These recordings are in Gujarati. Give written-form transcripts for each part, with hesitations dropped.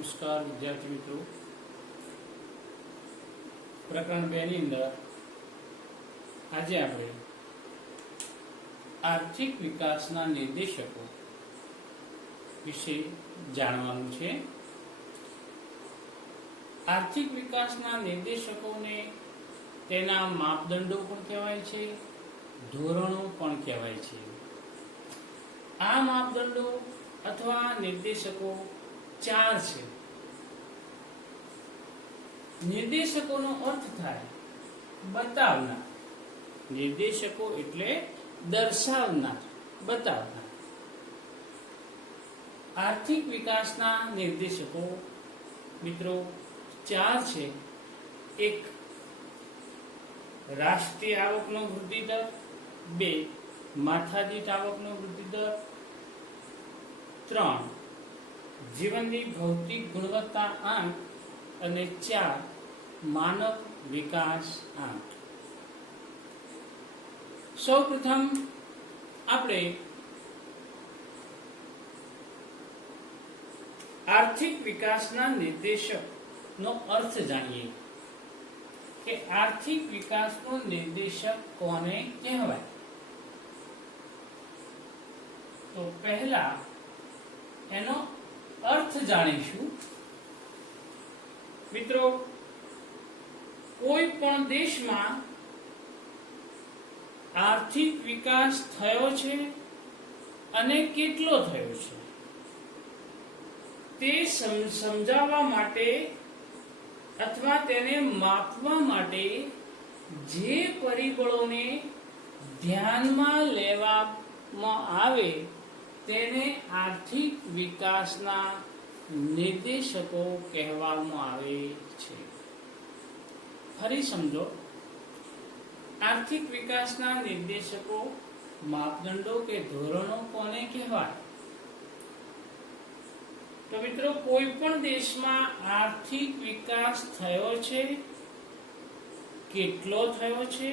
નમસ્કાર વિદ્યાર્થી મિત્રો, પ્રકરણ 2 ની અંદર આજે આપણે આર્થિક વિકાસના નિર્દેશકો વિશે જાણવાનું છે. આર્થિક વિકાસના નિર્દેશકોને તેના માપદંડો પણ કહેવાય છે, ધોરણો પણ કહેવાય છે. આ માપદંડો અથવા નિર્દેશકો 4 છે. નિર્દેશકોનો અર્થ થાય બતાવનાર. નિર્દેશકો એટલે દર્શાવનાર, બતાવનાર. આર્થિક વિકાસના નિર્દેશકો મિત્રો 4 છે. 1 રાષ્ટ્રીય આવકનો વૃદ્ધિ દર, 2 માથાદીઠ આવકનો વૃદ્ધિ દર, 3 જીવનની ભૌતિક ગુણવત્તા આંક અને 4 માનવ વિકાસ આંક. સૌપ્રથમ આપણે આર્થિક વિકાસના નિર્દેશકનો અર્થ જાણીએ કે આર્થિક વિકાસનો નિર્દેશક કોને કહેવાય. તો પહેલા એનો અર્થ જાણીશું. મિત્રો, કોઈ પણ દેશમાં આર્થિક વિકાસ થયો છે અને કેટલો થયો છે તે સમજાવવા માટે અથવા તેને માપવા માટે જે પરિબળોને ધ્યાનમાં લેવામાં આવે તેને આર્થિક વિકાસના નિર્દેશકો કહેવામાં આવે છે. ફરી સમજો, આર્થિક વિકાસના નિર્દેશકો, માપદંડો કે ધોરણો કોને કહેવાય. તો મિત્રો, કોઈ પણ દેશમાં આર્થિક વિકાસ થયો છે, કેટલો થયો છે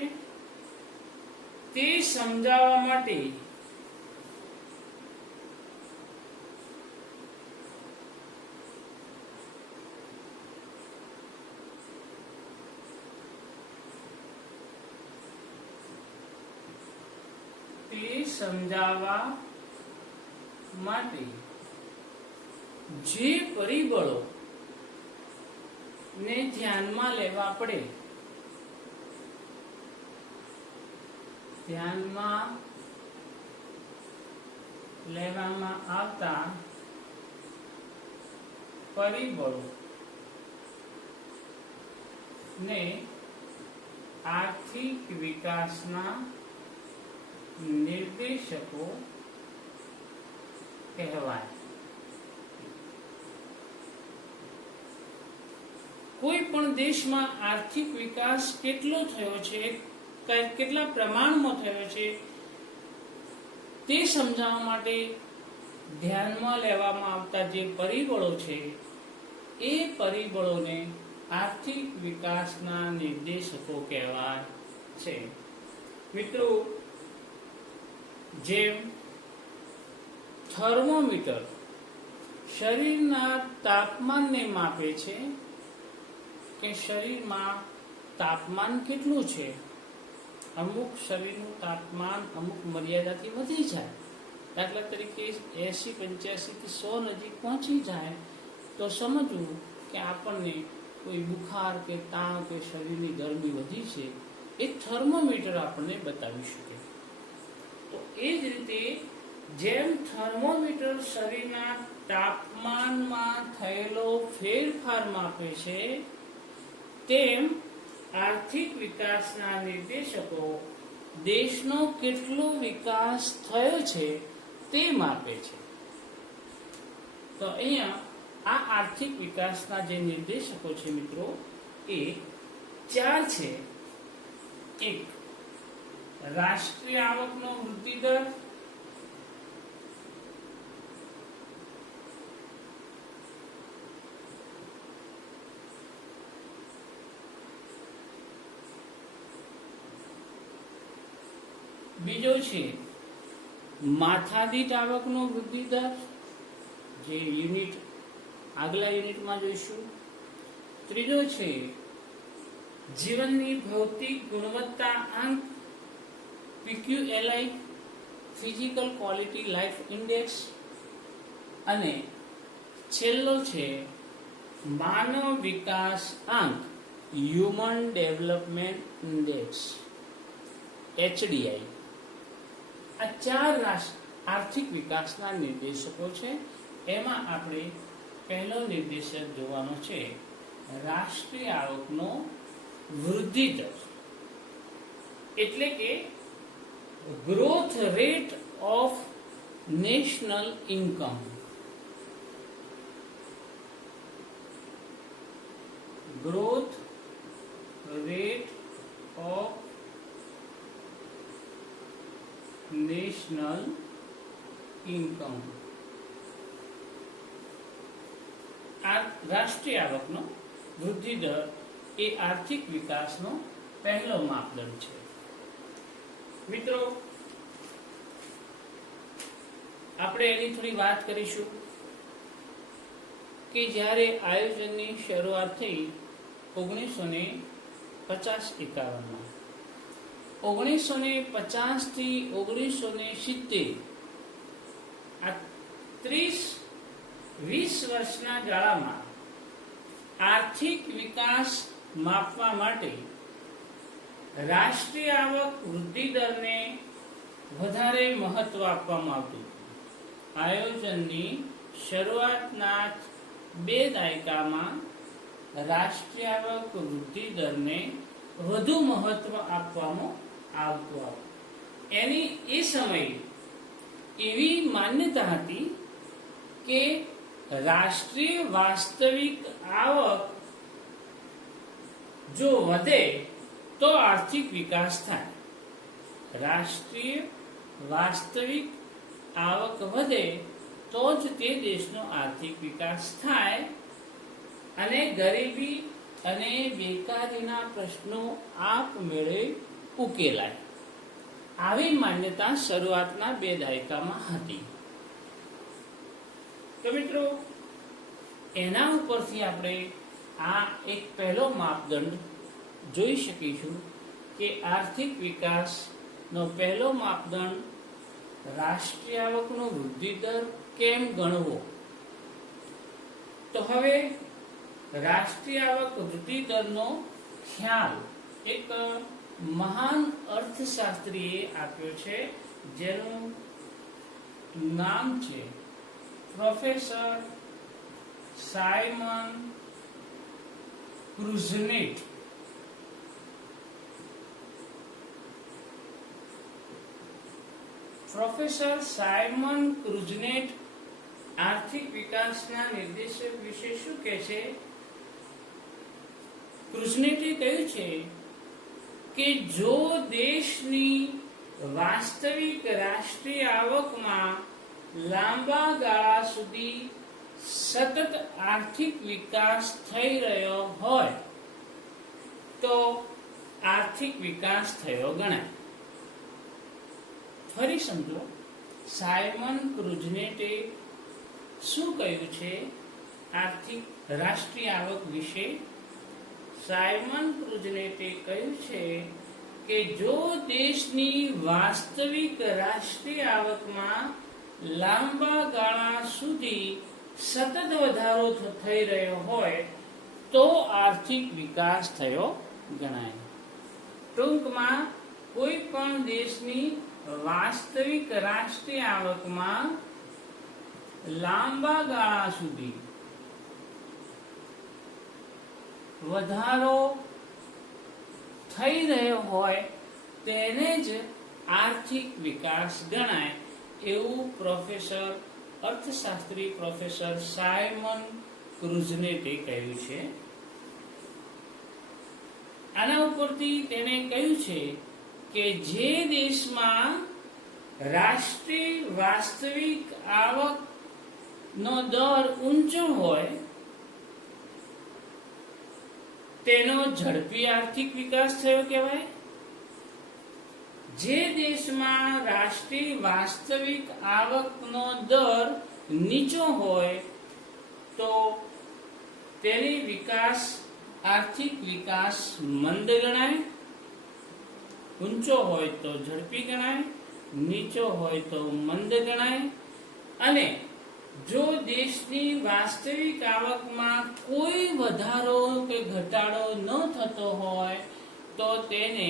તે સમજાવવા માટે જે પરિબળો ને ધ્યાનમાં લેવા પડે, ધ્યાનમાં લેવામાં આવતા પરિબળો ને આર્થિક વિકાસના નિર્દેશકો કહેવાય. કોઈ પણ દેશમાં આર્થિક વિકાસ કેટલો થયો છે, કેટલા પ્રમાણમાં થયો છે તે સમજાવવા માટે ધ્યાનમાં લેવામાં આવતા જે પરિબળો છે એ પરિબળોને આર્થિક વિકાસના નિર્દેશકો કહેવાય છે. મિત્રો, જેમ થર્મોમીટર શરીરના તાપમાનને માપે છે કે શરીરમાં તાપમાન કેટલું છે, અમુક શરીરનું તાપમાન અમુક મર્યાદાથી વધી જાય, દાખલા તરીકે 80, 85 થી 100 નજીક પહોંચી જાય તો સમજવું કે આપણને કોઈ બુખાર કે તાવ કે શરીરની ગરમી વધી છે. એ થર્મોમીટર આપણને બતાવી શકે. તો એ જ રીતે જેમ થર્મોમીટર શરીરના તાપમાનમાં થયેલો ફેરફાર માપે છે, તેમ આર્થિક વિકાસના નિર્દેશકો દેશનો કેટલો વિકાસ થયો છે તે માપે છે. તો અહીંયા આ આર્થિક વિકાસના જે નિર્દેશકો છે મિત્રો એ 4 છે. 1 રાષ્ટ્રીય આવકનો વૃદ્ધિ દર, 2 છે માથાદીઠ આવકનો વૃદ્ધિ દર, જે યુનિટ આગલા યુનિટમાં જોઈશું. ત્રીજો છે જીવનની ભૌતિક ગુણવત્તા આંક PQLI, physical quality life index. અને છેલ્લો છે માનવ વિકાસ આંક, હ્યુમન ડેવલપમેન્ટ ઇન્ડેક્સ, HDI. આ 4 આર્થિક વિકાસના નિર્દેશકો છે. એમાં આપણે પહેલો નિર્દેશક જોવાનો છે રાષ્ટ્રીય આવકનો વૃદ્ધિ દર, એટલે કે growth rate of national income. Growth rate of national income. આ રાષ્ટ્રીય આવકનો વૃદ્ધિ દર એ આર્થિક વિકાસનો પહેલો માપદંડ છે. મિત્રો, આપણે એની થોડી વાત કરીશું કે જ્યારે આયોજનની શરૂઆત થઈ 1950-51માં, 1950 થી 1970 આ 30-20 વર્ષના ગાળામાં આર્થિક વિકાસ માપવા માટે રાષ્ટ્રીય આવક વૃદ્ધિ દરને વધારે મહત્વ આપવામાં આવતું. આયોજનની શરૂઆતના 2 દાયકામાં રાષ્ટ્રીય આવક વૃદ્ધિ દરને વધુ મહત્વ આપવામાં આવતું. એની એ સમયે એવી માન્યતા હતી કે રાષ્ટ્રીય વાસ્તવિક આવક જો વધે તો આર્થિક વિકાસ થાય. રાષ્ટ્રીય વાસ્તવિક આવક વધે તો જ તે દેશનો આર્થિક વિકાસ થાય અને ગરીબી અને બેકારીના પ્રશ્નો આપમેળે ઉકેલાય. આવી માન્યતા શરૂઆતના 2 દાયકામાં હતી. તો મિત્રો, એના ઉપરથી આપણે આ એક પહેલો માપદંડ જોઈ શકીશું કે આર્થિક વિકાસનો પહેલો માપદંડ રાષ્ટ્રીય આવકનો વૃદ્ધિ દર કેમ ગણવો. તો હવે રાષ્ટ્રીય આવક વૃદ્ધિ દરનો ખ્યાલ એક મહાન અર્થશાસ્ત્રીએ આપ્યો છે, જેનું નામ છે પ્રોફેસર સાયમન ક્રુઝનેટ. પ્રોફેસર સાયમન ક્રુઝનેટ આર્થિક વિકાસના નિર્દેશક વિશે શું કહે છે? ક્રુઝનેટે કહ્યું છે કે જો દેશની વાસ્તવિક રાષ્ટ્રીય આવકમાં લાંબા ગાળા સુધી સતત આર્થિક વિકાસ થઈ રહ્યો હોય તો આર્થિક વિકાસ થયો ગણાય. ફરી સમજો, સાયમન ક્રુઝનેટે શું કહ્યું છે આર્થિક રાષ્ટ્રીય આવક વિશે? સાયમન ક્રુઝનેટે કહ્યું છે કે જો દેશની વાસ્તવિક રાષ્ટ્રીય આવકમાં લાંબા ગાળા સુધી સતત વધારો થઈ રહ્યો હોય તો આર્થિક વિકાસ થયો ગણાય. ટૂંકમાં કોઈ પણ દેશની વાસ્તવિક રાષ્ટ્રીય આવકમાં લાંબા ગાળા સુધી વધારો થઈ રહ્યો હોય તેને જ આર્થિક વિકાસ ગણાય, એવું અર્થશાસ્ત્રી પ્રોફેસર સાયમન ક્રુઝનેટે કહ્યું છે. આના ઉપરથી તેને કહ્યું છે કે જે દેશમાં રાષ્ટ્રીય વાસ્તવિક આવકનો દર ઊંચો હોય તેનો ઝડપી આર્થિક વિકાસ થયો કહેવાય. જે દેશમાં રાષ્ટ્રીય વાસ્તવિક આવકનો દર નીચો હોય તો તેની વિકાસ આર્થિક વિકાસ મંદ ગણાય, ઊંચો હોય તો ઝડપી ગણાય, નીચો હોય તો મંદ ગણાય, અને જો દેશની વાસ્તવિક આવકમાં કોઈ વધારો કે ઘટાડો ન થતો હોય તો તેને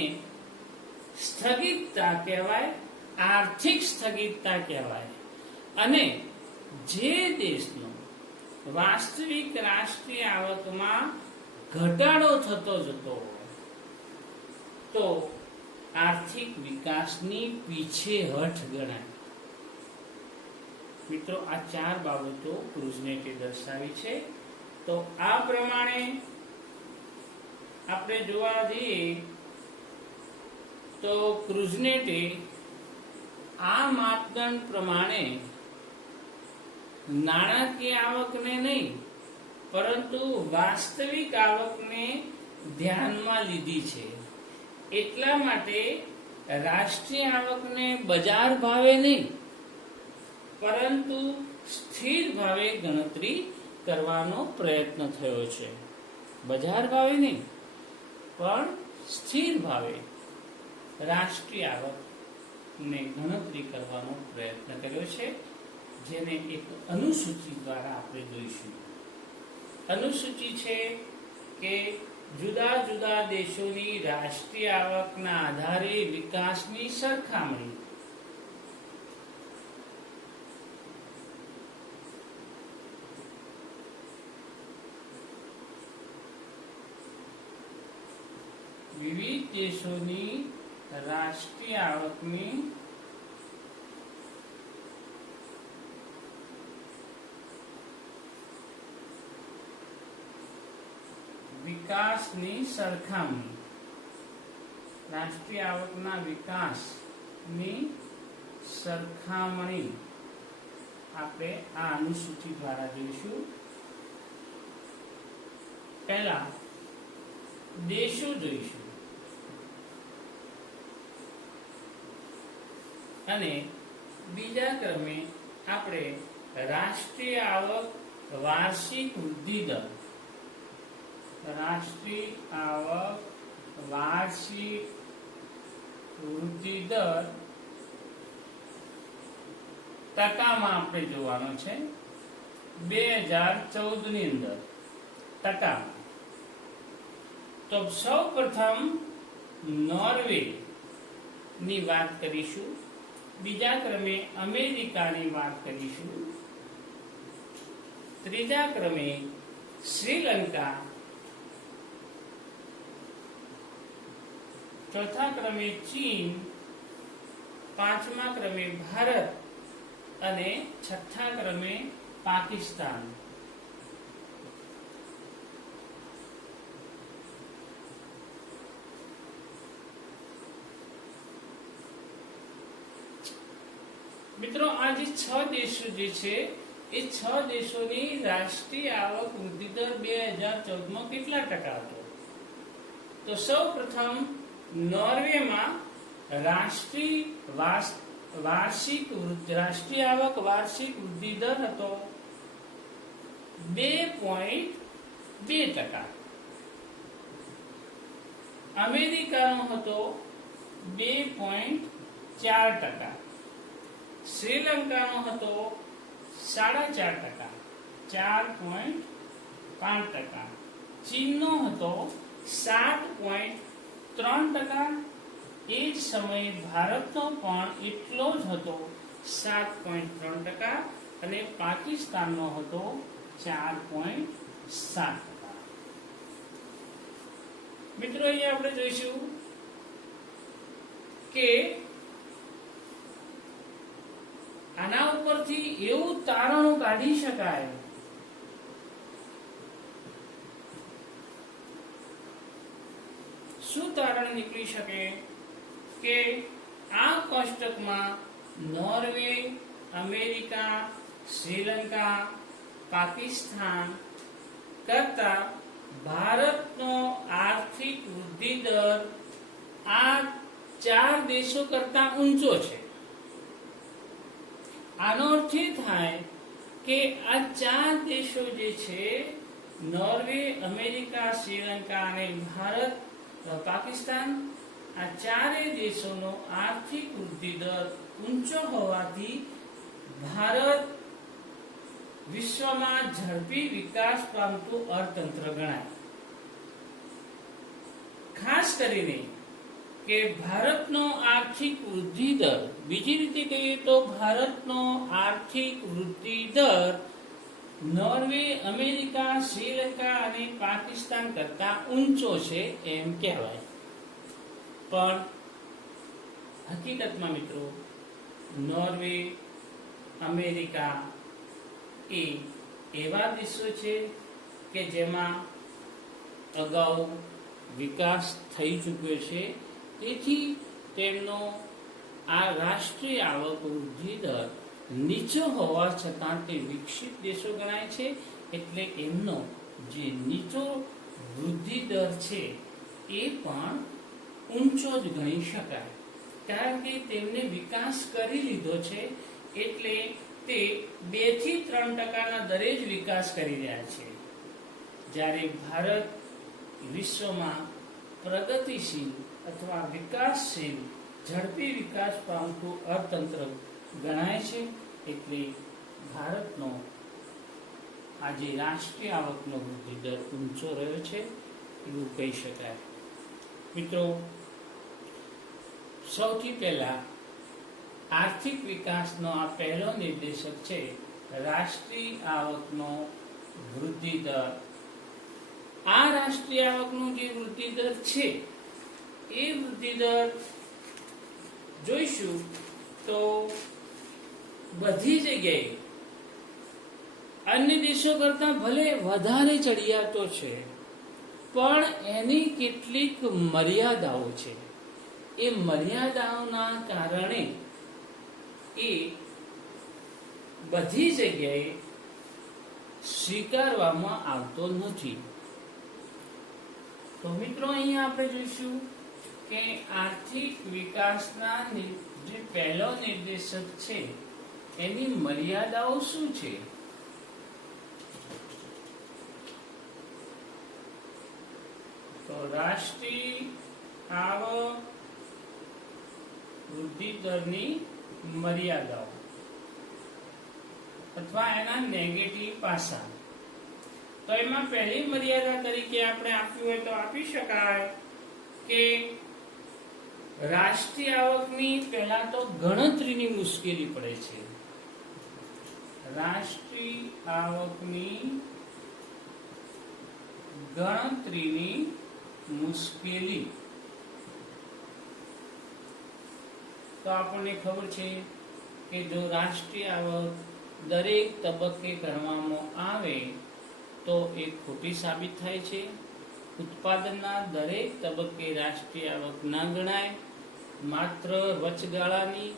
સ્થગિતતા કહેવાય, આર્થિક સ્થગિતતા કહેવાય. અને જે દેશનો વાસ્તવિક રાષ્ટ્રીય આવકમાં ઘટાડો થતો જતો હોય તો આર્થિક વિકાસની પીછેહઠ ગણાય. મિત્રો, આ 4 બાબતો ક્રુઝનેટે દર્શાવી છે. તો આ પ્રમાણે આપણે જોવા જઈએ તો ક્રુઝનેટે આ માપદંડ પ્રમાણે નાણાકીય આવકને નહીં પરંતુ વાસ્તવિક આવકને ધ્યાનમાં લીધી છે. એટલા માટે રાષ્ટ્રીય આવકને બજાર ભાવે નહીં પરંતુ સ્થિર ભાવે ગણતરી કરવાનો પ્રયત્ન થયો છે. બજાર ભાવે નહીં પણ સ્થિર ભાવે રાષ્ટ્રીય આવકને ગણતરી કરવાનો પ્રયત્ન કર્યો છે, જેને એક અનુસૂચિ દ્વારા આપણે જોઈશું. અનુસૂચિ છે કે જુદા જુદા દેશોની રાષ્ટ્રીય આવકના આધારે વિકાસની સરખામણી. વિવિધ દેશોની રાષ્ટ્રીય આવકની વિકાસની સરખામણી. રાષ્ટ્રીય આવકના વિકાસની સરખામણી આપણે આ અનુસૂચિ દ્વારા જોઈશું. પહેલા દેશો જોઈશું અને બીજા ક્રમે આપણે રાષ્ટ્રીય આવક વાર્ષિક વૃદ્ધિ દર, રાષ્ટ્રીય આવક વાર્ષિક વૃદ્ધિ દર ટકામાં આપણે જોવાનો છે. 2014 ની અંદર ટકા. તો સૌ પ્રથમ નોર્વે ની વાત કરીશું, બીજા ક્રમે અમેરિકાની વાત કરીશું, ત્રીજા ક્રમે શ્રીલંકા, ચોથા ક્રમે ચીન, પાંચમા ક્રમે ભારત અને છઠ્ઠા ક્રમે પાકિસ્તાન. મિત્રો, આ જે 6 દેશો જે છે એ 6 દેશોની રાષ્ટ્રીય આવક વૃદ્ધિ દર 2014 માં કેટલા ટકા હતો? તો સૌ પ્રથમ નોર્વેમાં રાષ્ટ્રીય આવક વાર્ષિક વૃદ્ધિ દર હતો 2.2%. અમેરિકાનો હતો 2.4%. શ્રીલંકાનો હતો 4.5%, 4.5%. ચીનનો હતો 7.3%. એ જ સમયે ભારતનો પણ એટલો જ હતો 7.3% અને પાકિસ્તાનનો હતો 4.7%. મિત્રો, અહીંયા આપણે જોઈશું કે આના ઉપરથી એવું તારણો કાઢી શકાય શું તારણ નીકળી શકે કે આ કોષ્ટકમાં નોર્વે, અમેરિકા, શ્રીલંકા, પાકિસ્તાન કરતા ભારતનો આર્થિક વૃદ્ધિ દર આ 4 દેશો કરતા ઊંચો છે. આનો અર્થ એ થાય કે આ 4 દેશો જે છે નોર્વે, અમેરિકા, શ્રીલંકા અને ભારત, પાકિસ્તાન આ ચારેય દેશોનો આર્થિક વૃદ્ધિ દર ઊંચો હોવાથી ભારત વિશ્વમાં ઝડપી વિકાસ પામતું અર્થતંત્ર ગણાય. ખાસ કરીને કે ભારતનો આર્થિક વૃદ્ધિ દર, બીજી રીતે કહીએ તો ભારતનો આર્થિક વૃદ્ધિ દર નોર્વે, અમેરિકા, શ્રીલંકા અને પાકિસ્તાન કરતા ઊંચો છે એમ કહેવાય. પણ હકીકતમાં મિત્રો નોર્વે, અમેરિકા એ એવા દેશો છે કે જેમાં અગાઉ વિકાસ થઈ ચૂક્યો છે, તેથી તેમનો આ રાષ્ટ્રીય આવક વૃદ્ધિ દર નીચો હોવા છતાં તે વિકસિત દેશો ગણાય છે. એટલે એમનો જે નીચો વૃદ્ધિ દર છે એ પણ ઊંચો જ ગણી શકાય, કારણ કે તેમને વિકાસ કરી લીધો છે. એટલે તે 2 થી 3% દરે જ વિકાસ કરી રહ્યા છે. જ્યારે ભારત વિશ્વમાં પ્રગતિશીલ અથવા વિકાસશીલ ઝડપી વિકાસ પામતું અર્થતંત્ર ગણાય છે. એટલે ભારતનો આજે રાષ્ટ્રીય આવકનો વૃદ્ધિ દર ઊંચો રહ્યો છે એવું કહી શકાય. મિત્રો, સૌથી પહેલા આર્થિક વિકાસનો આ પહેલો નિર્દેશક છે રાષ્ટ્રીય આવકનો વૃદ્ધિ દર. આ રાષ્ટ્રીય આવકનો જે વૃદ્ધિ દર છે એ વૃદ્ધિ દર જોઈશું તો બધી જગ્યાએ અન્ય દેશો કરતા ભલે વધારે ચડિયાતો છે, પણ એની કેટલીક મર્યાદાઓ છે. એ મર્યાદાઓના કારણે એ બધી જગ્યાએ સ્વીકારવામાં આવતો નથી. તો મિત્રો, અહીંયા આપણે જોઈશું કે આર્થિક વિકાસના જે પહેલો નિર્દેશક છે એની મર્યાદાઓ શું છે. તો રાષ્ટ્રીય આવક વૃદ્ધિ દરની મર્યાદાઓ અથવા એના નેગેટિવ પાસા. તો એમાં પહેલી મર્યાદા તરીકે આપણે આપ્યું હોય તો આપી શકાય કે રાષ્ટ્રીય આવકની પહેલા તો ગણતરીની મુશ્કેલી પડે છે. રાષ્ટ્રીય આવકની ગણતરીની મુશ્કેલી. તો આપણને ખબર છે કે જો રાષ્ટ્રીય આવક દરેક તબક્કે કરવામાં આવે તો એ ખોટી સાબિત થાય છે. ઉત્પાદનના દરેક તબક્કે રાષ્ટ્રીય આવક ના ગણાય. માત્ર વચગાળાની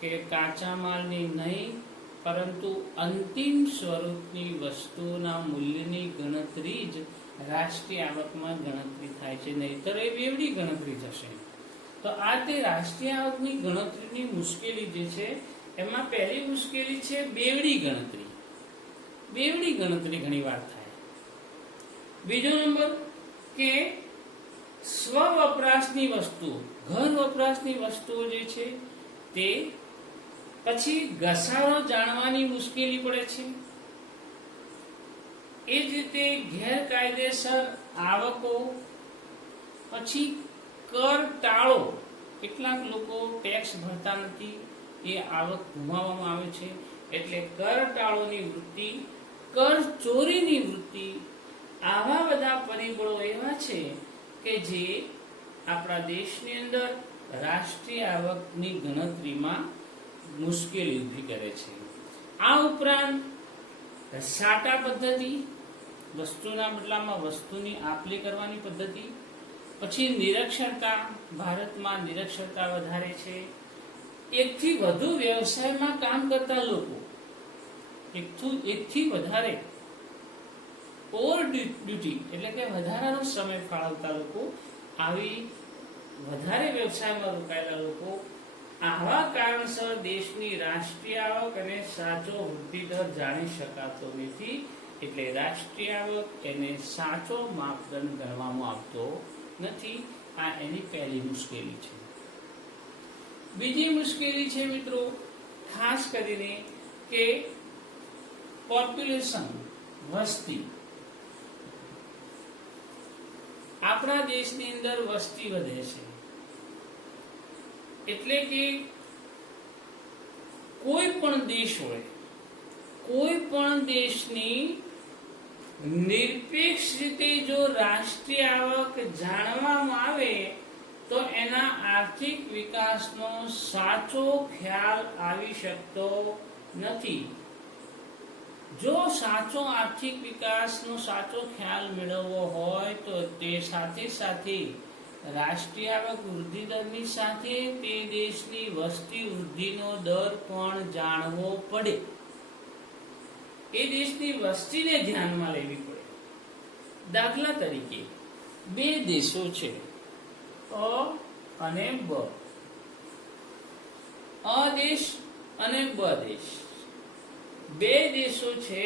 કે કાચા માલની નહીં, પરંતુ અંતિમ સ્વરૂપની વસ્તુઓના મૂલ્યની ગણતરી જ રાષ્ટ્રીય આવકમાં ગણતરી થાય છે, નહીતર એ બેવડી ગણતરી થશે. તો આ તે રાષ્ટ્રીય આવકની ગણતરીની મુશ્કેલી જે છે એમાં પહેલી મુશ્કેલી છે બેવડી ગણતરી. બેવડી ગણતરી ઘણી વાર થાય. બીજો નંબર કે સ્વ વપરાશની વસ્તુઓ, ઘર વપરાશની વસ્તુઓ જે છે તે પછી ઘસારો જાણવાની મુશ્કેલી પડે છે. એ જ રીતે ગેરકાયદેસર આવકો, પછી કર ટાળો. કેટલાક લોકો ટેક્સ ભરતા નથી, એ આવક ગુમાવવામાં આવે છે. એટલે કર ટાળોની વૃત્તિ, કર ચોરીની વૃત્તિ, આવા બધા પરિબળો એવા છે કે જે આપણા દેશની અંદર રાષ્ટ્રીય આવકની ગણતરીમાં મુશ્કેલી ઊભી કરે છે. આ ઉપરાંત સાટા પદ્ધતિ, વસ્તુના બદલામાં વસ્તુની આપ-લે કરવાની પદ્ધતિ, પછી નિરક્ષરતા. ભારતમાં નિરક્ષરતા વધારે છે. એકથી વધુ વ્યવસાયમાં કામ કરતા લોકો, એકથી વધારે ઓવર ડ્યુટી એટલે કે વધારાનો સમય ફાળવતા લોકો, આવી વધારે વ્યવસાયમાં રોકાયેલા લોકો, આવા કારણસર દેશની રાષ્ટ્રીય આવક અને સાચો વૃદ્ધિ દર જાણી શકાતો નથી. એટલે રાષ્ટ્રીય આવક એને સાચો માપદંડ ગણવામાં આવતો નથી. આ એની પહેલી મુશ્કેલી છે. બીજી મુશ્કેલી છે મિત્રો ખાસ કરીને કે પોપ્યુલેશન, વસ્તી. આપણા દેશની અંદર વસ્તી વધે છે એટલે કે કોઈ પણ દેશ હોય, કોઈ પણ દેશની નિરપેક્ષ રીતે જો રાષ્ટ્રીય આવક જાણવામાં આવે તો એના આર્થિક વિકાસનો સાચો ખ્યાલ આવી શકતો નથી. જો સાચો આર્થિક વિકાસનો સાચો ખ્યાલ મેળવવો હોય તો તે સાથે સાથે રાષ્ટ્રીય આવક વૃદ્ધિ દરની સાથે તે દેશની વસ્તી વૃદ્ધિનો દર પણ જાણવો પડે. એ દેશની વસ્તીને ધ્યાનમાં લેવી પડે. દાખલા તરીકે બે દેશો છે, અ અને બ. અ દેશ અને બ દેશ. બે દેશો છે.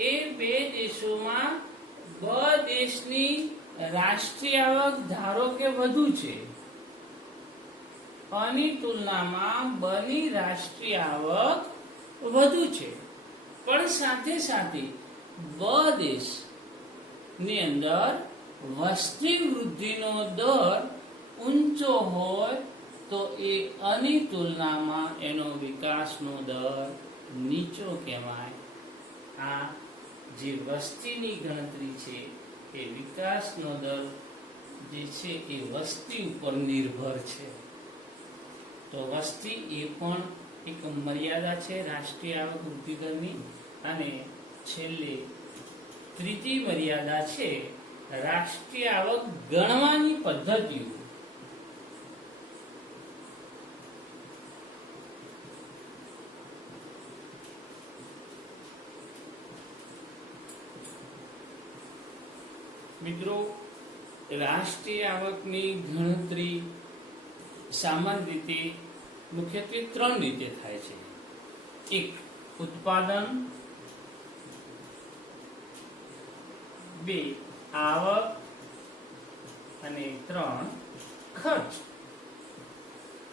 એ બે દેશોમાં બ દેશની રાષ્ટ્રીય આવક ધારો કે વધુ છે, અની તુલનામાં બની રાષ્ટ્રીય આવક વધુ છે. પણ સાથે સાથે બ દેશની અંદર વસ્તી વૃદ્ધિનો દર ઊંચો હોય તો એ અની તુલનામાં એનો વિકાસનો દર નીચો કહેવાય. આ જે વસ્તીની ગણતરી છે એ વિકાસનો દર જે છે એ વસ્તી ઉપર નિર્ભર છે. તો વસ્તી એ પણ એક મર્યાદા છે રાષ્ટ્રીય આવક વૃદ્ધિ દરની. અને છેલ્લે ત્રીજી મર્યાદા છે રાષ્ટ્રીય આવક ગણવાની પદ્ધતિઓ. મિત્રો, રાષ્ટ્રીય આવકની ગણતરી સામાન્ય રીતે મુખ્યત્વે 3 રીતે થાય છે. 1. ઉત્પાદન, 2. આવક અને 3. ખર્ચ.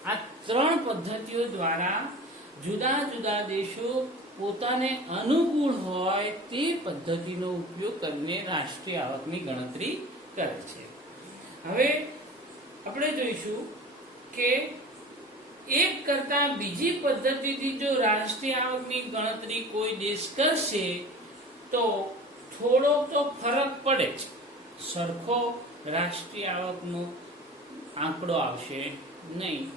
આ 3 પદ્ધતિઓ દ્વારા જુદા જુદા દેશો પોતાને અનુકૂળ હોય તે પદ્ધતિનો ઉપયોગ કરીને રાષ્ટ્રીય આવકની ગણતરી કરે છે. હવે આપણે જોઈશું કે એક કરતા બીજી પદ્ધતિથી જો રાષ્ટ્રીય આવકની ગણતરી કોઈ દેશ કરશે તો થોડો તો ફરક પડે છે. સરખો રાષ્ટ્રીય આવકનો આંકડો આવશે નહીં.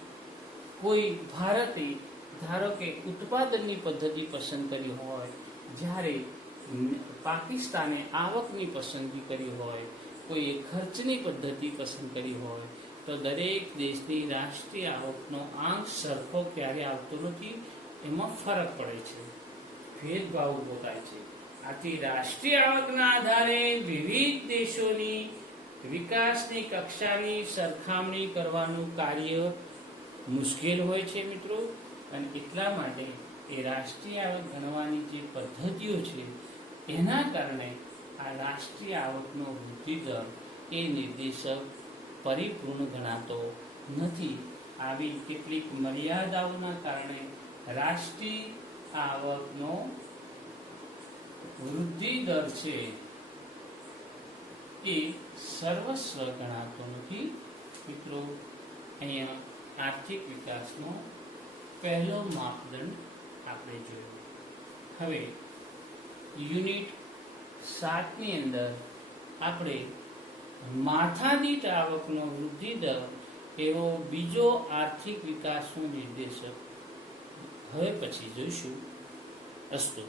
કોઈ ભારતે ધારો કે ઉત્પાદનની પદ્ધતિ પસંદ કરી હોય, જ્યારે પાકિસ્તાને આવકની પસંદગી કરી હોય, કોઈએ ખર્ચની પદ્ધતિ પસંદ કરી હોય, તો દરેક દેશની રાષ્ટ્રીય આવકનો આંક સરખો ક્યારે આવતો નથી. એમાં ફરક પડે છે, ભેદભાવ ઉભો થાય છે. આથી રાષ્ટ્રીય આવકના આધારે વિવિધ દેશોની વિકાસની કક્ષાની સરખામણી કરવાનું કાર્ય મુશ્કેલ હોય છે મિત્રો. અને એટલા માટે એ રાષ્ટ્રીય આવક ગણવાની જે પદ્ધતિઓ છે એના કારણે આ રાષ્ટ્રીય આવકનો વૃદ્ધિ દર એ નિર્દેશક પરિપૂર્ણ ગણાતો નથી. આવી કેટલીક મર્યાદાઓના કારણે રાષ્ટ્રીય આવકનો વૃદ્ધિ દર છે એ સર્વસ્વ ગણાતો નથી. મિત્રો, અહીંયા આર્થિક વિકાસનો પહેલો માપદંડ આપણે જોયો. હવે યુનિટ 7 ની અંદર આપણે માથાદીઠ આવકનો વૃદ્ધિ દર એવો બીજો આર્થિક વિકાસનો નિર્દેશક હવે પછી જોઈશું. અસ્તુ.